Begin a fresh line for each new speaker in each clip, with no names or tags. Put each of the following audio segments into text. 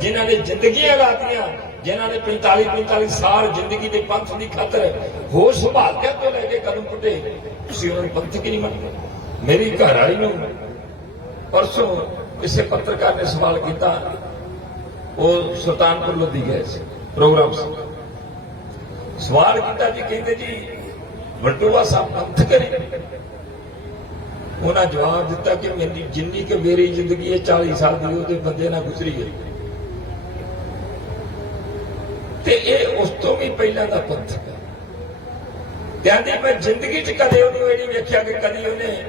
ਜਿਨ੍ਹਾਂ ਨੇ ਜ਼ਿੰਦਗੀਆਂ ਲਾਤੀਆਂ, ਜਿਨ੍ਹਾਂ ਨੇ 45 45 ਸਾਲ ਜ਼ਿੰਦਗੀ ਦੇ ਪੰਥ ਦੀ ਖਾਤਰ ਹੋਸ਼ ਸੰਭਾਲ ਕੇ ਤੋਂ ਲੈ ਕੇ ਕਦਮ ਪੁੱਟੇ, ਤੁਸੀਂ ਉਹਨਾਂ ਨੂੰ ਪੰਥ ਕੀ ਨਹੀਂ ਮੰਨਦੇ? ਮੇਰੀ ਘਰ ਵਾਲੀ ਨੂੰ ਪਰਸੋਂ ਕਿਸੇ ਪੱਤਰਕਾਰ ਨੇ ਸਵਾਲ ਕੀਤਾ, ਉਹ ਸੁਲਤਾਨਪੁਰ ਲੋਧੀ ਗਏ ਸੀ, ਪ੍ਰੋਗਰਾਮ ਸੀ। ਸਵਾਲ ਕੀਤਾ ਜੀ, ਕਹਿੰਦੇ ਜੀ, ਵਟੂਆ ਸਾਹਿਬ ਪੰਥ ਕਰੇ? ਉਹਨਾਂ ਜਵਾਬ ਦਿੱਤਾ ਕਿ ਮੇਰੀ ਜਿੰਨੀ ਕਿ ਮੇਰੀ ਜ਼ਿੰਦਗੀ ਹੈ 40 ਸਾਲ ਦੀ, ਉਹਦੇ ਬੰਦੇ ਨਾਲ ਗੁਜ਼ਰੀ ਹੈ। ਤੇ ਇਹ ਉਸ ਤੋਂ ਵੀ ਪਹਿਲਾਂ ਦਾ ਪੰਥ ਹੈ ਕਹਿੰਦੇ ਮੈਂ ਜ਼ਿੰਦਗੀ 'ਚ ਕਦੇ ਉਹਨੂੰ ਇਹ ਨਹੀਂ ਵੇਖਿਆ ਕਿ ਕਦੀ ਉਹਨੇ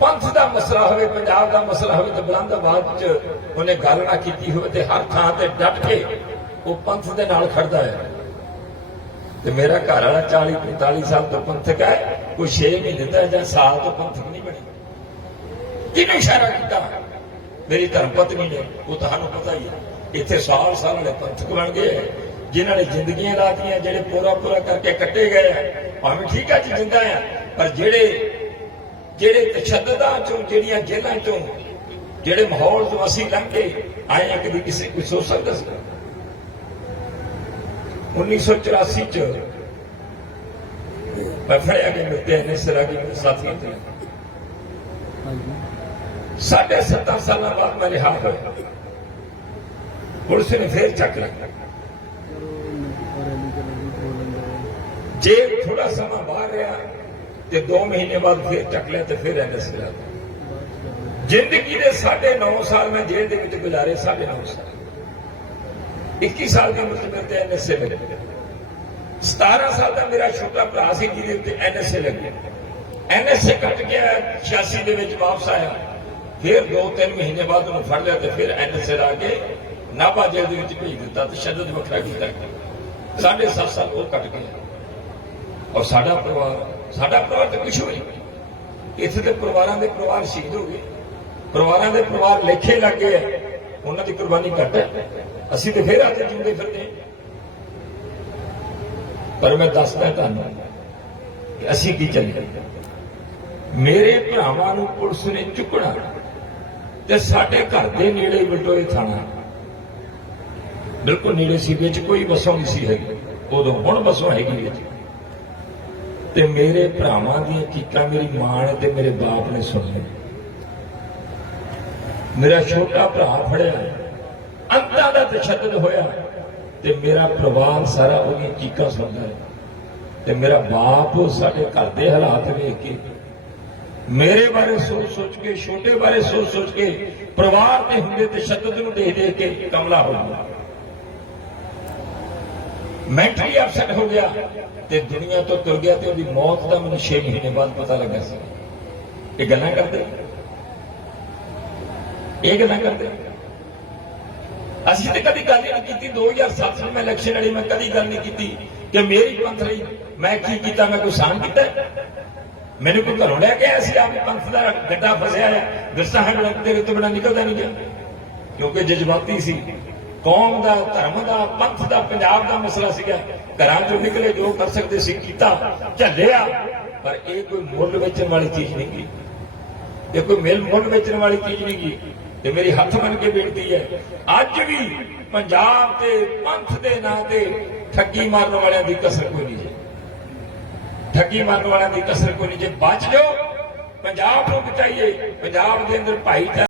ਪੰਥ ਦਾ ਮਸਲਾ ਹੋਵੇ, ਪੰਜਾਬ ਦਾ ਮਸਲਾ ਹੋਵੇ ਤੇ ਬੁਲੰਦਾਬਾਦ 'ਚ ਉਹਨੇ ਗੱਲ ਨਾ ਕੀਤੀ ਹੋਵੇ ਤੇ ਹਰ ਥਾਂ ਤੇ ਡਟ ਕੇ ਉਹ ਪੰਥ ਦੇ ਨਾਲ ਖੜਦਾ ਹੈ। ਤੇ ਮੇਰਾ ਘਰ ਵਾਲਾ 40 45 ਸਾਲ ਤੋਂ ਪੰਥਕ ਹੈ, ਕੋਈ 6 ਮਹੀਨੇ ਦਾ ਜਾਂ ਸਾਲ ਤੋਂ ਪੰਥਕ ਨਹੀਂ ਬਣੀ ਕਿਹਨੇ ਇਸ਼ਾਰਾ ਕੀਤਾ? ਮੇਰੀ ਧਰਮ ਪਤਨੀ ਨੇ, ਉਹ ਤੁਹਾਨੂੰ ਪਤਾ ਹੀ ਹੈ, ਇੱਥੇ ਸਾਲ ਸਾਲ ਵਾਲੇ ਪੰਥਕ ਬਣ ਗਏ ਜਿਨ੍ਹਾਂ ਨੇ ਜ਼ਿੰਦਗੀਆਂ ਲਾਤੀਆਂ, ਜਿਹੜੇ ਪੂਰਾ ਪੂਰਾ ਕਰਕੇ ਕੱਟੇ ਗਏ ਹੈ, ਭਾਵੇਂ ਠੀਕ ਹੈ ਜੀ, ਜਿੰਦਾ ਆ, ਪਰ ਜਿਹੜੇ ਜਿਹੜੇ ਤਸ਼ੱਦਦਾਂ ਚੋਂ, ਜਿਹੜੀਆਂ ਜੇਲ੍ਹਾਂ ਚੋਂ, ਜਿਹੜੇ ਮਾਹੌਲ ਤੋਂ ਅਸੀਂ ਲੰਘ ਕੇ ਆਏ ਹਾਂ, ਕਦੀ ਕਿਸੇ ਕੋਈ ਸੋਚ ਸਕਦਾ ਸੀ 1984 ਚ ਮੈਂ ਫੜਿਆ ਕਿ ਮੇਰੇ ਨੇ ਸਰਾਗੀ ਮੇਰੇ ਸਾਥੀਆਂ ਤੇ। ਸਾਢੇ 70 ਸਾਲਾਂ ਬਾਅਦ ਮੈਂ ਰਿਹਾ ਹੋਇਆ। ਪੁਲਿਸ ਨੇ ਫੇਰ ਚੱਕ ਲਿਆ ਜੇ ਥੋੜਾ ਸਮਾਂ ਬਾਹਰ ਰਿਹਾ ਤੇ 2 ਮਹੀਨੇ ਬਾਅਦ ਫੇਰ ਚੱਕ ਲਿਆ ਤੇ ਫੇਰ ਐਨਐਸ ਲਿਆ। ਜ਼ਿੰਦਗੀ ਦੇ 9.5 ਸਾਲ ਮੈਂ ਜੇਲ੍ਹ ਦੇ ਵਿੱਚ ਗੁਜ਼ਾਰੇ 9.5 ਸਾਲ। 21 ਸਾਲ ਦੀ ਉਮਰ 'ਚ ਮੇਰੇ ਤੇ ਐਨਐਸਏ ਮਿਲੇ 17 ਸਾਲ ਦਾ ਮੇਰਾ ਛੋਟਾ ਭਰਾ ਸੀ ਜਿਹਦੇ ਉੱਤੇ ਐਨਐਸਏ ਲੱਗੇ ਐਨਐਸਏ ਕੱਟ ਗਿਆ 86 ਦੇ ਵਿੱਚ ਵਾਪਸ ਆਇਆ। ਫਿਰ 2-3 ਮਹੀਨੇ ਬਾਅਦ ਉਹਨੂੰ ਫੜ ਲਿਆ ਤੇ ਫਿਰ ਐਨਐਸਏ ਆ ਕੇ ਨਾਭਾ ਜੇਲ੍ਹ ਦੇ ਵਿੱਚ ਭੇਜ ਦਿੱਤਾ ਤੇ ਸ਼ਦਦ ਵੱਖਰਾ ਕੀਤਾ। ਸਾਢੇ ਸੱਤ ਸਾਲ ਉਹ ਕੱਟ ਗਿਆ ਔਰ ਸਾਡਾ ਪਰਿਵਾਰ ਸਾਡਾ ਪਰਿਵਾਰ ਤਾਂ ਕੁਛ ਹੋਈ ਇੱਥੇ ਤੇ ਪਰਿਵਾਰਾਂ ਦੇ ਪਰਿਵਾਰ ਸ਼ਹੀਦ ਹੋ ਗਏ। ਪਰਿਵਾਰਾਂ ਦੇ ਪਰਿਵਾਰ ਲੇਖੇ ਲੱਗ ਗਏ ਉਹਨਾਂ ਦੀ ਕੁਰਬਾਨੀ ਘੱਟ ਹੈ। ਅਸੀਂ ਤੇ ਫੇਰ ਆਤੇ ਜਿਉਂਦੇ ਫਿਰਦੇ ਹਾਂ। ਪਰ ਮੈਂ ਦੱਸਦਾ ਤੁਹਾਨੂੰ ਕਿ ਅਸੀਂ ਕੀ ਚੱਲ ਮੇਰੇ ਭਰਾਵਾਂ ਨੂੰ ਪੁਲਿਸ ਨੇ ਚੁੱਕਣਾ। ਤੇ ਸਾਡੇ ਘਰ ਦੇ ਨੇੜੇ ਬਟੋਏ ਥਾਣਾ ਬਿਲਕੁਲ ਨੇੜੇ ਸੀ, ਵਿੱਚ ਕੋਈ ਬਸੋਂ ਨਹੀਂ ਸੀ ਹੈਗੀ। ਉਦੋਂ ਹੁਣ ਬਸੋਂ ਹੈਗੀ ਵਿੱਚ ਤੇ ਮੇਰੇ ਭਰਾਵਾਂ ਦੀਆਂ ਚੀਕਾਂ ਮੇਰੀ ਮਾਂ ਨੇ ਤੇ ਮੇਰੇ ਬਾਪ ਨੇ ਸੁਣੀਆਂ ਮੇਰਾ ਛੋਟਾ ਭਰਾ ਫੜਿਆ। ਅੰਤਾਂ ਦਾ ਤਸ਼ੱਦਦ ਹੋਇਆ। ਤੇ ਮੇਰਾ ਪਰਿਵਾਰ ਸਾਰਾ ਉਹਦੀਆਂ ਚੀਕਾਂ ਸੁਣਦਾ ਹੈ ਤੇ ਮੇਰਾ ਬਾਪ ਸਾਡੇ ਘਰ ਦੇ ਹਾਲਾਤ ਵੇਖ ਕੇ ਮੇਰੇ ਬਾਰੇ ਸੋਚ ਸੋਚ ਕੇ, ਛੋਟੇ ਬਾਰੇ ਸੋਚ ਸੋਚ ਕੇ, ਪਰਿਵਾਰ ਤੇ ਹੁੰਦੇ ਤੇ ਤਸ਼ੱਦਦ ਨੂੰ ਦੇਖ ਦੇਖ ਕੇ ਕਮਲਾ ਹੋ ਗਿਆ। ਮੈਂਟਲੀ ਅਪਸੈਟ ਹੋ ਗਿਆ ਤੇ ਦੁਨੀਆ ਤੋਂ ਤੁਰ ਗਿਆ ਤੇ ਉਹਦੀ ਮੌਤ ਦਾ ਮੈਨੂੰ 6 ਮਹੀਨੇ ਬਾਅਦ ਪਤਾ ਲੱਗਾ ਸੀ। ਇਹ ਗੱਲਾਂ ਕਰਦੇ? ਇਹ ਗੱਲਾਂ ਕਰਦੇ? ਅਸੀਂ ਤੇ ਕਦੀ ਗੱਲ ਹੀ ਨਹੀਂ ਕੀਤੀ। 2007 ਸਾਲ ਮੈਂ ਇਲੈਕਸ਼ਨ ਵਾਲੀ, ਮੈਂ ਕਦੀ ਗੱਲ ਨਹੀਂ ਕੀਤੀ ਕਿ ਮੇਰੀ ਪੰਥ ਲਈ ਮੈਂ ਕੀ ਕੀਤਾ, ਮੈਂ ਕੋਈ ਸਾਨ ਕੀਤਾ? ਮੈਨੂੰ ਕੋਈ ਘਰੋਂ ਲੈ ਕੇ ਆਇਆ ਸੀ ਆਪਣੀ ਪੰਥ ਦਾ ਗੱਡਾ ਫਸਿਆ ਹੈ ਦੱਸਾਂ ਹੈ ਬੜਾ ਤੇਰੇ ਤੋਂ ਬਿਨਾ ਨਿਕਲਦਾ ਨਹੀਂ ਗਿਆ। ਕਿਉਂਕਿ ਜਜ਼ਬਾਤੀ ਸੀ। ਕੌਮ ਦਾ, ਧਰਮ ਦਾ, ਪੰਥ ਦਾ, ਪੰਜਾਬ ਦਾ ਮਸਲਾ ਸੀਗਾ। ਘਰਾਂ ਚੋਂ ਨਿਕਲੇ, ਜੋ ਕਰ ਸਕਦੇ ਸੀ ਕੀਤਾ, ਝੱਲਿਆ। ਪਰ ਇਹ ਕੋਈ ਮੁੱਲ ਵੇਚਣ ਵਾਲੀ ਚੀਜ਼ ਨਹੀਂ ਗਈ। ਇਹ ਕੋਈ ਮਿਲ ਮੁੱਲ ਵੇਚਣ ਵਾਲੀ ਚੀਜ਼ ਨਹੀਂ ਗਈ। ਤੇ ਮੇਰੀ ਹੱਥ ਬਣ ਕੇ ਬੇਨਤੀ ਹੈ, ਅੱਜ ਵੀ ਪੰਜਾਬ ਤੇ ਪੰਥ ਦੇ ਨਾਂ ਤੇ ਠੱਗੀ ਮਾਰਨ ਵਾਲਿਆਂ ਦੀ ਕਸਰ ਕੋਈ ਨਹੀਂ ਹੈ ਠੱਗੀ ਮਾਰਨ ਵਾਲਿਆਂ ਦੀ ਕਸਰ ਕੋਈ ਨਹੀਂ। ਜੇ ਬਚ ਜਾਓ, ਪੰਜਾਬ ਨੂੰ ਬਚਾਈਏ। ਪੰਜਾਬ ਦੇ ਅੰਦਰ ਭਾਈਚਾਰਾ